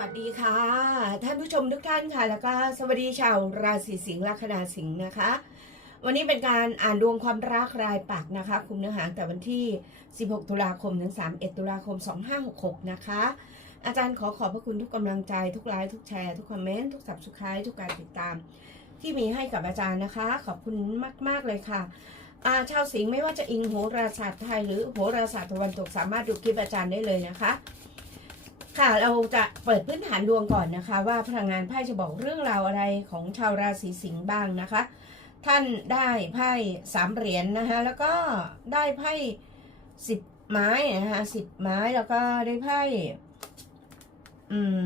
วัสดีค่ะ ท่านผู้ชมทุกท่านค่ะ แล้วก็สวัสดีชาวราศีสิงห์ลัคนาสิงห์นะคะ วันนี้เป็นการอ่านดวงความรักรายปักนะคะ คุมเนื้อหาแต่วันที่ 16 ตุลาคมถึง 31 ตุลาคม 2566 นะคะ อาจารย์ขอขอบพระคุณทุกกำลังใจทุกไลค์ทุกแชร์ทุกคอมเมนต์ทุกสับสไครต์ทุกการติดตาม ที่มีให้กับอาจารย์นะคะ ขอบคุณมาก ๆ เลยค่ะอาชาวสิงห์ไม่ว่าจะอิงโหราศาสตร์ไทยหรือโหราศาสตร์ตะวันตกสามารถดูคลิปอาจารย์ได้เลยนะคะ ค่ะเราจะเปิดพื้นฐานดวงก่อนนะคะ ว่าพลังงานไพ่จะบอกเรื่องราวอะไรของชาวราศีสิงห์บ้างนะคะ ท่านได้ไพ่สามเหรียญนนะคะแล้วก็ได้ไพ่สิบไม้นะคะสิบไม้แล้วก็ได้ไพ่อืม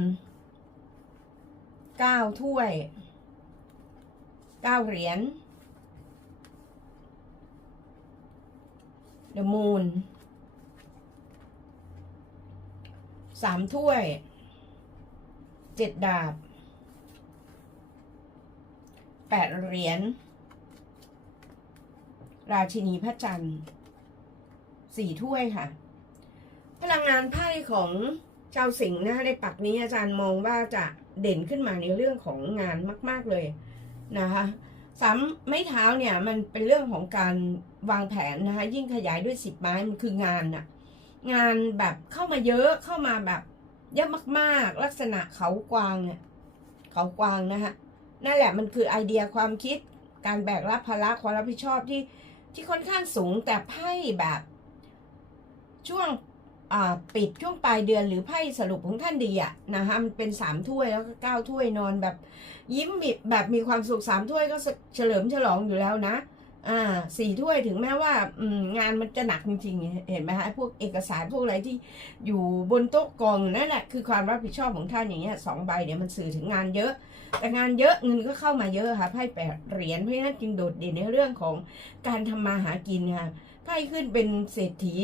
เก้าถ้วยเก้าเหรียญ The Moon สามถ้วย เจ็ดดาบ แปดเหรียญ ราชินีพระจันทร์สี่ถ้วยค่ะ พลังงานไพ่ของชาวสิงห์นะคะในปักนี้อาจารย์มองว่าจะเด่นขึ้นมาในเรื่องของงานมาก ๆเลยนะคะสามไม้เท้าเนี่ยมันเป็นเรื่องของการวางแผนนะคะยิ่งขยายด้วยสิบไม้มันคืองานน่ะ งานแบบเข้ามาเยอะเข้ามาแบบ เยอะมากๆ ลักษณะเขากวางเนี่ยเขากวางนะคะนั่นแหละมันคือไอเดียความคิดการแบกรับภาระความรับผิดชอบที่ที่ค่อนข้างสูงแต่ไพ่แบบ ช่วงปิดช่วงปลายเดือนหรือไพ่สรุปของท่านดีอะนะคะมันเป็นสามถ้วยแล้วก็เก้าถ้วยนอนแบบ ยิ้มแบบมีความสุขสามถ้วยก็เฉลิมฉลองอยู่แล้วนะ อ่าสี่ถ้วยถึงแม้ว่าอืงานมันจะหนักจริงๆ เห็นไหมฮะพวกเอกสารพวกอะไรที่อยู่บนโต๊ะกองนั่นแหละคือความรับผิดชอบของท่านอย่างเงี้ยสองใบเนี่ยมันสื่อถึงงานเยอะ แต่งานเยอะเงินก็เข้ามาเยอะค่ะไพ่แปดเหรียญเพราะฉะนั้นจึงโดดเด่นในเรื่องของการทำมาหากินค่ะไพ่ขึ้นเป็นเศรษฐี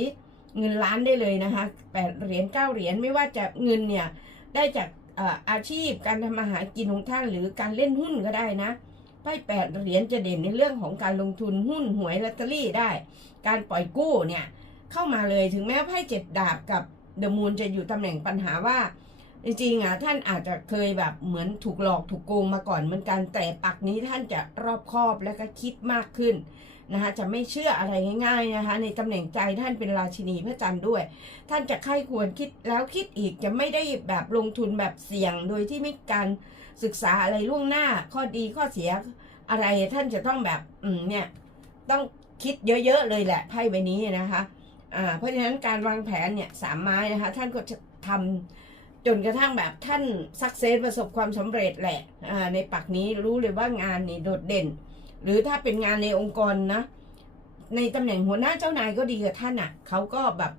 เงินล้านได้เลยนะคะแปดเหรียญเก้าเหรียญไม่ว่าจะเงินเนี่ยได้จากอาชีพการทำมาหากินของท่านหรือการเล่นหุ้นก็ได้นะ ไพ่แปดเหรียญจะเด่นในเรื่องของการลงทุนหุ้นหวยลอตเตอรี่ได้ การปล่อยกู้เนี่ยเข้ามาเลยถึงแม้ไพ่เจ็ดดาบกับเดอะมูนจะอยู่ตำแหน่งปัญหาว่า จริงๆอะท่านอาจจะเคยแบบเหมือนถูกหลอกถูกโกงมาก่อนเหมือนกันแต่ปักนี้ท่านจะรอบคอบและก็คิดมากขึ้น นะคะจะไม่เชื่ออะไรง่ายๆนะคะในตำแหน่งใจท่านเป็นราชินีพระจันทร์ด้วย ท่านจะใคร่ควรคิดแล้วคิดอีกจะไม่ได้แบบลงทุนแบบเสี่ยงโดยที่ไม่การศึกษาอะไรล่วงหน้า ข้อดีข้อเสียอะไรท่านจะต้องแบบอืมเนี่ยต้องคิดเยอะๆเลยแหละไพ่ใบนี้นะคะอ่าเพราะฉะนั้นการวางแผนเนี่ยสามไม้นะคะท่านก็จะทำจนกระทั่งแบบท่านสักเซสประสบความสำเร็จแหละอ่าในปักนี้รู้เลยว่างานนี่โดดเด่น หรือถ้าเป็นงานในองค์กรนะ ในตำแหน่งหัวหน้าเจ้านายก็ดีกับท่านอะเขาก็แบบ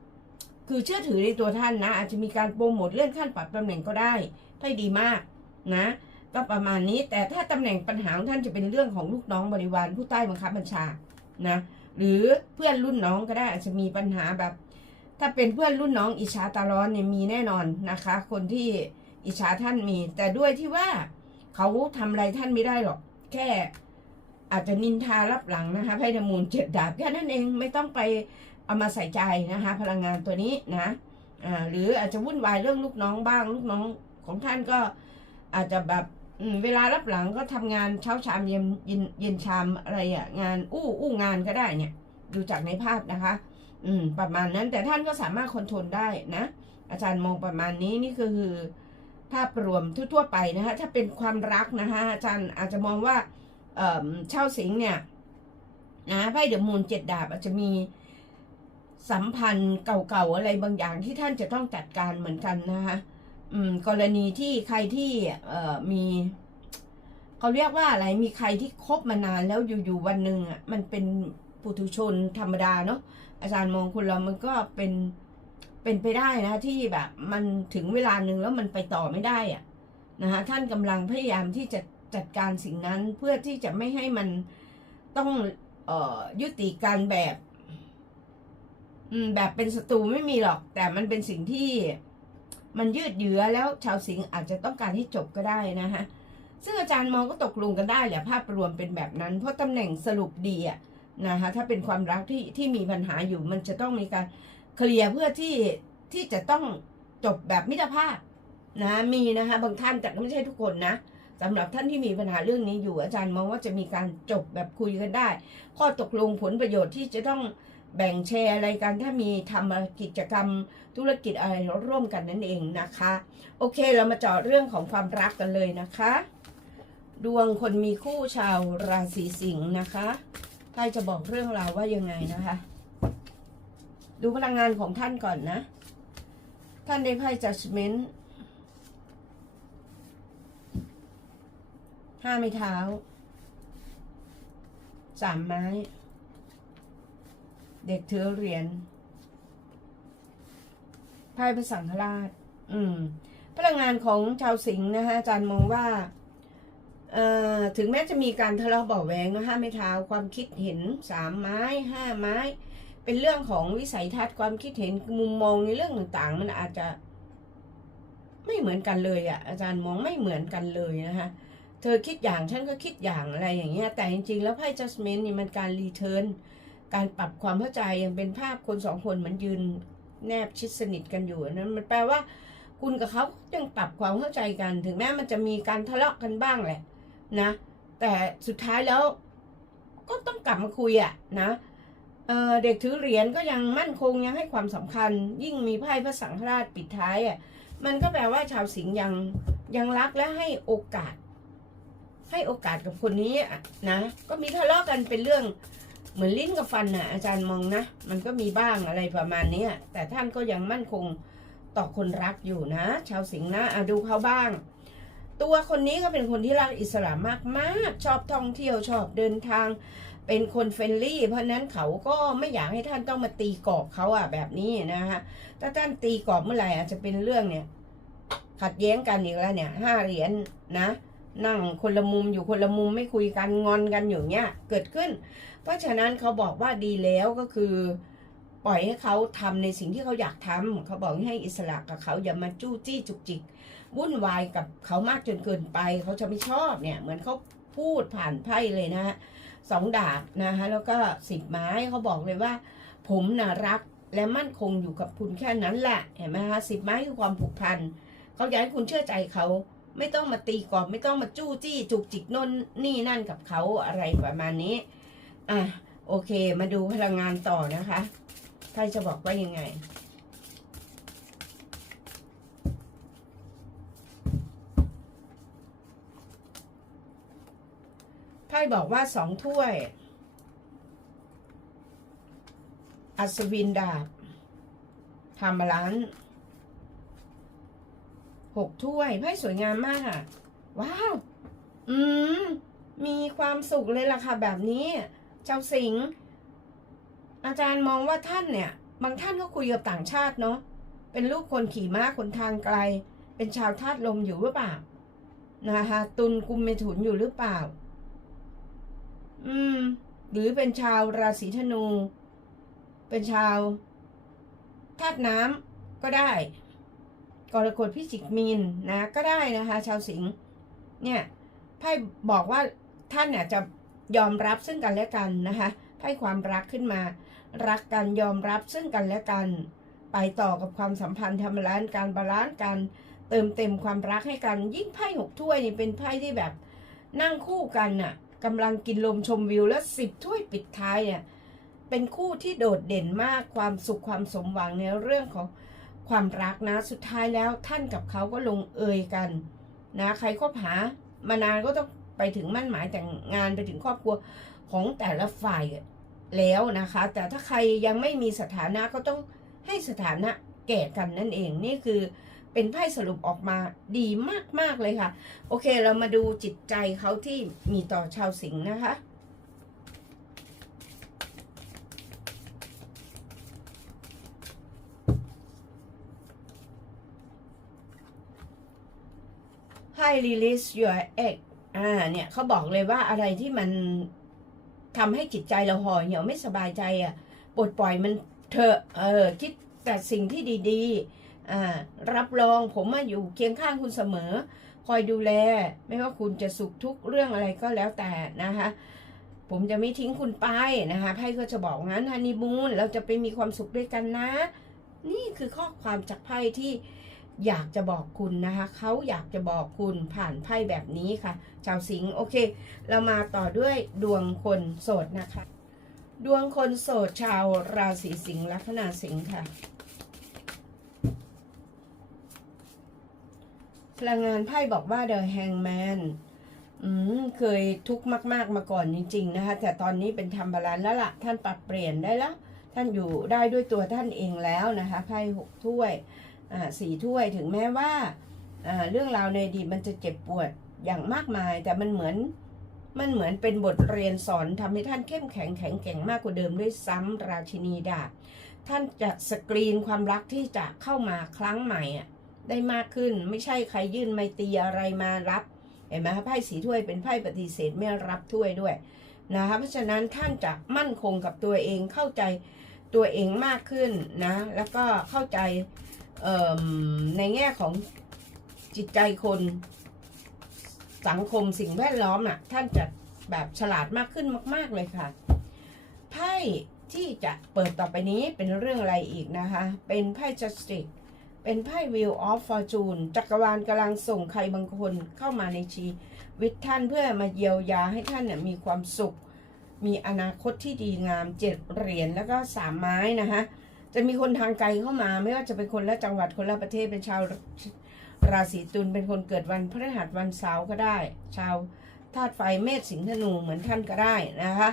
คือเชื่อถือในตัวท่านนะ อาจจะมีการโปรโมทเลื่อนขั้นปรับตำแหน่งก็ได้ไพ่ดีมากนะก็ประมาณนี้แต่ถ้าตำแหน่งปัญหาของท่านจะเป็นเรื่องของลูกน้องบริวารผู้ใต้บังคับบัญชานะหรือเพื่อนรุ่นน้องก็ได้อาจจะมีปัญหาแบบ ถ้าเป็นเพื่อนรุ่นน้องอิจฉาตาร้อนเนี่ยมีแน่นอนนะคะ คนที่อิจฉาท่านมี แต่ด้วยที่ว่าเขาทำอะไรท่านไม่ได้หรอก แค่ อาจจะนินทารับหลังนะคะไพ่ดมูลเจ็ดดาบแค่นั้นเองไม่ต้องไปเอามาใส่ใจนะคะ พลังงานตัวนี้นะอ่าหรืออาจจะวุ่นวายเรื่องลูกน้องบ้างลูกน้องของท่านก็อาจจะแบบเวลารับหลังก็ทำงานเช้าชามเย็นเย็นเย็นชามอะไรอะงานอู้อู้งานก็ได้เนี่ย ดูจากในภาพนะคะ อืม ประมาณนั้นแต่ท่านก็สามารถคอนโทรลได้นะ อาจารย์มองประมาณนี้นี่คือภาพรวมทั่วๆไปนะคะถ้าเป็นความรักนะคะอาจารย์อาจจะมองว่า เช่าสิงเนี่ยนะไพ่เดอะมูนเจ็ดดาบอาจจะมีสัมพันธ์เก่าๆอะไรบางอย่างที่ท่านจะต้องจัดการเหมือนกันนะคะกรณีที่ใครที่เมีเขาเรียกว่าอะไรมีใครที่คบมานานแล้วอยู่ๆวันหนึ่งอะมันเป็นปุถุชนธรรมดาเนาะอาจารย์มองคนเรามันก็เป็นเป็นไปได้นะที่แบบมันถึงเวลาหนึ่งแล้วมันไปต่อไม่ได้อะนะคะท่านกำลังพยายามที่จะ จัดการสิ่งนั้นเพื่อที่จะไม่ให้มันต้องออยุติการแบบแบบเป็นศัตรูไม่มีหรอก แต่มันเป็นสิ่งที่มันยืดเยื้อแล้วชาวสิงห์อาจจะต้องการให้จบก็ได้นะฮะซึ่งอาจารย์มองก็ตกลงกันได้แหละภาพรวมเป็นแบบนั้น เพราะตำแหน่งสรุปดีอะนะคะถ้าเป็นความรักที่ที่มีปัญหาอยู่ มันจะต้องมีการเคลียร์เพื่อที่ที่จะต้องจบแบบมิตรภาพนะมีนะคะบางท่านแต่ก็ไม่ใช่ทุกคนนะ สำหรับท่านที่มีปัญหาเรื่องนี้อยู่อาจารย์มองว่าจะมีการจบแบบคุยกันได้ ข้อตกลงผลประโยชน์ที่จะต้องแบ่งแชร์อะไรกันถ้ามีทำกิจกรรมธุรกิจอะไรร่วมกันนั่นเองนะคะ โอเคเรามาเจาะเรื่องของความรักกันเลยนะคะ ดวงคนมีคู่ชาวราศีสิงห์นะคะใครจะบอกเรื่องราวว่ายังไงนะคะ ดูพลังงานของท่านก่อนนะ ท่านได้ไพ่ judgment ห้าไม้เท้าสามไม้ เด็กถือเหรียญไพ่พระสังฆราช อืม พลังงานของชาวสิงห์นะคะอาจารย์มองว่าเอ่อถึงแม้จะมีการทะเลาะเบาแวงนะห้าไม้เท้าความคิดเห็นสามไม้ห้าไม้ เป็นเรื่องของวิสัยทัศน์ความคิดเห็นมุมมองในเรื่องต่างๆ มันอาจจะ ไม่เหมือนกันเลยอะ่ะ อาจารย์มองไม่เหมือนกันเลยนะคะ เธอคิดอย่างฉันก็คิดอย่างอะไรอย่างเงี้ย แต่จริงๆ แล้วไพ่ judgment นี่มันการรีเทิร์นการปรับความเข้าใจยังเป็นภาพคนสองคนเหมือนยืนแนบชิดสนิทกันอยู่นั้นมันแปลว่า คุณกับเขายังปรับความเข้าใจกัน ถึงแม้มันจะมีการทะเลาะกันบ้างแหละนะ แต่สุดท้ายแล้วก็ต้องกลับมาคุยอะนะเเด็กถือเหรียญก็ยังมั่นคงยังให้ความสำคัญ ยิ่งมีไพ่พระสังฆราชปิดท้ายอะมันก็แปลว่าชาวสิงห์ยังยังรักและให้โอกาส ให้โอกาสกับคนนี้นะ ก็มีทะเลาะกันเป็นเรื่องเหมือนลิ้นกับฟันนะอาจารย์มองนะ มันก็มีบ้างอะไรประมาณนี้แต่ท่านก็ยังมั่นคงต่อคนรักอยู่นะ ชาวสิงห์นะอะดูเขาบ้าง ตัวคนนี้ก็เป็นคนที่รักอิสระมากๆ ชอบท่องเที่ยวชอบเดินทาง เป็นคนเฟรนลี่ เพราะนั้นเขาก็ไม่อยากให้ท่านต้องมาตีกรอบเขาอะแบบนี้นะคะถ้าท่านตีกรอบเมื่อไหร่อาจจะเป็นเรื่องเนี่ย ขัดแย้งกันอีกแล้วเนี่ยห้าเหรียญนะ นั่งคนละมุมอยู่คนละมุมไม่คุยกันงอนกันอยู่เนี้ยเกิดขึ้น เพราะฉะนั้นเขาบอกว่าดีแล้วก็คือ ปล่อยให้เขาทำในสิ่งที่เขาอยากทำเขาบอกให้อิสระกับเขาอย่ามาจู้จี้จุกจิกวุ่นวายกับเขามากจนเกินไป เขาจะไม่ชอบเนี่ย เหมือนเขาพูดผ่านไพ่เลยนะฮะสองดาบนะคะแล้วก็สิบไม้เขาบอกเลยว่า ผมน่ะรักและมั่นคงอยู่กับคุณแค่นั้นแหละเห็นไหมคะสิบไม้คือความผูกพันเขาอยากให้คุณเชื่อใจเขา ไม่ต้องมาตีกรอบ ไม่ต้องมาจู้จี้จุกจิกน่นนี่นั่นกับเขาอะไรประมาณนี้ อะโอเค มาดูพลังงานต่อนะคะใครจะบอกว่ายังไง ไพ่บอกว่าสองถ้วย อัศวินดาบทำมาล้าน หกถ้วยไพ่สวยงามมากอะว้าว อืม มีความสุขเลยล่ะค่ะ แบบนี้ เจ้าสิงห์อาจารย์มองว่าท่านเนี่ย บางท่านก็คุยกับต่างชาติเนาะ เป็นลูกคนขี่ม้าคนทางไกล เป็นชาวธาตุลมอยู่หรือเปล่า นะคะ ตุลกุมเมถุนอยู่หรือเปล่า อืม หรือเป็นชาวราศีธนู เป็นชาวธาตุน้ำก็ได้ กรกฎพิจิกมีนนะก็ได้นะคะ ชาวสิงห์เนี่ยไพ่บอกว่าท่านเนี่ยจะยอมรับซึ่งกันและกันนะคะไพ่ความรักขึ้นมา รักกันยอมรับซึ่งกันและกัน ไปต่อกับความสัมพันธ์ทำร้านการบาลานซ์กันเติมเต็มความรักให้กัน ยิ่งไพ่หกถ้วยนี่เป็นไพ่ที่แบบนั่งคู่กันน่ะกำลังกินลมชมวิวแล้วสิบถ้วยปิดท้ายเนี่ยเป็นคู่ที่โดดเด่นมากความสุขความสมหวังในเรื่องของ ความรักนะ สุดท้ายแล้วท่านกับเขาก็ลงเอยกันนะ ใครคบหามานานก็ต้องไปถึงมั่นหมายแต่งงานไปถึงครอบครัวของแต่ละฝ่ายแล้วนะคะ แต่ถ้าใครยังไม่มีสถานะก็ต้องให้สถานะแก่กันนั่นเองนี่คือเป็นไพ่สรุปออกมาดีมาก ๆ เลยค่ะ โอเคเรามาดูจิตใจเขาที่มีต่อชาวสิงห์นะคะ ให้ release your egg อ่าเนี่ยเขาบอกเลยว่าอะไรที่มันทำให้จิตใจเราห่อเหี่ยวไม่สบายใจอะปลดปล่อยมันเถอะเออคิดแต่สิ่งที่ดีๆอ่ารับรองผมมาอยู่เคียงข้างคุณเสมอ คอยดูแล ไม่ว่าคุณจะสุขทุกเรื่องอะไรก็แล้วแต่นะคะผมจะไม่ทิ้งคุณไปนะคะไพ่ก็จะบอกงั้นฮันนีมูนเราจะไปมีความสุขด้วยกันนะ นี่คือข้อความจากไพ่ที่ อยากจะบอกคุณนะคะเขาอยากจะบอกคุณผ่านไพ่แบบนี้ค่ะ ชาวสิงห์โอเค เรามาต่อด้วยดวงคนโสดนะคะ ดวงคนโสดชาวราศีสิงห์ลัคนาสิงห์ค่ะ พลังงานไพ่บอกว่า The Hangman อืมเคยทุกข์มาก ๆ มาก่อนจริง ๆ นะคะ แต่ตอนนี้เป็นทำบาลานซ์แล้วล่ะ ท่านปรับเปลี่ยนได้แล้วท่านอยู่ได้ด้วยตัวท่านเองแล้วนะคะไพ่หกถ้วย สี่ถ้วยถึงแม้ว่าเรื่องราวในอดีตมันจะเจ็บปวดอย่างมากมาย แต่มันเหมือนมันเหมือนเป็นบทเรียนสอนทำให้ท่านเข้มแข็งแข็งแกร่งมากกว่าเดิมด้วยซ้ำราชินีดาบท่านจะสกรีนความรักที่จะเข้ามาครั้งใหม่อะได้มากขึ้นไม่ใช่ใครยื่นไมตีอะไรมารับเห็นไหมคะไพ่สีถ้วยเป็นไพ่ปฏิเสธไม่รับถ้วยด้วยนะคะเพราะฉะนั้นท่านจะมั่นคงกับตัวเองเข้าใจตัวเองมากขึ้นนะ แล้วก็เข้าใจ ในแง่ของจิตใจคนสังคมสิ่งแวดล้อมอะ ท่านจะแบบฉลาดมากขึ้นมาก ๆ เลยค่ะ ไพ่ที่จะเปิดต่อไปนี้เป็นเรื่องอะไรอีกนะคะ เป็นไพ่ justice เป็นไพ่ wheel of fortune จักรวาลกำลังส่งใครบางคนเข้ามาในชีวิตท่านเพื่อมาเยียวยาให้ท่านเนี่ยมีความสุข มีอนาคตที่ดีงามเจ็ดเหรียญแล้วก็สามไม้นะคะ จะมีคนทางไกลเข้ามา ไม่ว่าจะเป็นคนละจังหวัดคนละประเทศเป็นชาวราศีตุลเป็นคนเกิดวันพฤหัสวันเสาร์ก็ได้ ชาวธาตุไฟเมษสิงห์ธนูเหมือนท่านก็ได้นะคะ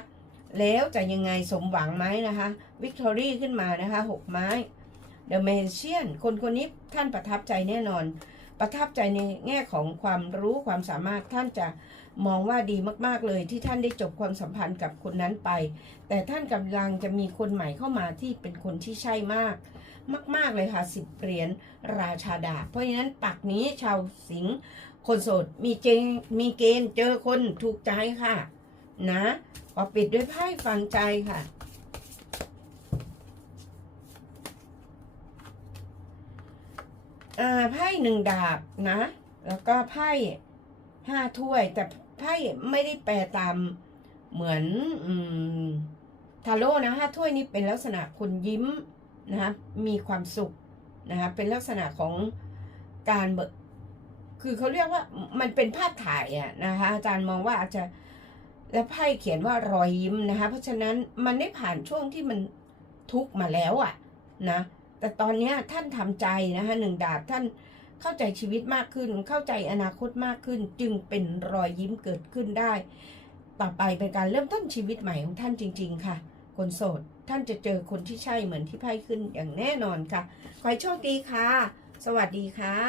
แล้วจะยังไงสมหวังไหมนะคะวิกตอรี่ขึ้นมานะคะหกไม้เดอะเมเชียนคนคนนี้ท่านประทับใจแน่นอน ประทับใจในแง่ของความรู้ความสามารถท่านจะมองว่าดีมากๆเลยที่ท่านได้จบความสัมพันธ์กับคนนั้นไป แต่ท่านกำลังจะมีคนใหม่เข้ามาที่เป็นคนที่ใช่มาก มากๆเลยค่ะสิบเหรียญราชาดา เพราะฉะนั้นปักนี้ชาวสิงห์คนโสดมีเจงมีเกณฑ์เจอคนถูกใจค่ะ นะขอปิดด้วยไพ่ฟังใจค่ะ อ่าไพ่หนึ่งดาบนะ แล้วก็ไพ่ห้าถ้วย แต่ไพ่ไม่ได้แปลตามเหมือนอืมทาโร่นะห้าถ้วยนี่เป็นลักษณะคนยิ้มนะคะมีความสุขนะคะเป็นลักษณะของการเบิกคือเขาเรียกว่ามันเป็นภาพถ่ายอะนะคะอาจารย์มองว่าอาจจะแล้วไพ่เขียนว่ารอยยิ้มนะคะ เพราะฉะนั้นมันได้ผ่านช่วงที่มันทุกมาแล้วอะนะ แต่ตอนนี้ท่านทำใจนะคะหนึ่งดาบท่านเข้าใจชีวิตมากขึ้น เข้าใจอนาคตมากขึ้น จึงเป็นรอยยิ้มเกิดขึ้นได้ ต่อไปเป็นการเริ่มต้นชีวิตใหม่ของท่านจริง ๆ ค่ะ คนโสดท่านจะเจอคนที่ใช่เหมือนที่ไพ่ขึ้นอย่างแน่นอนค่ะ ขอให้โชคดีค่ะ สวัสดีค่ะ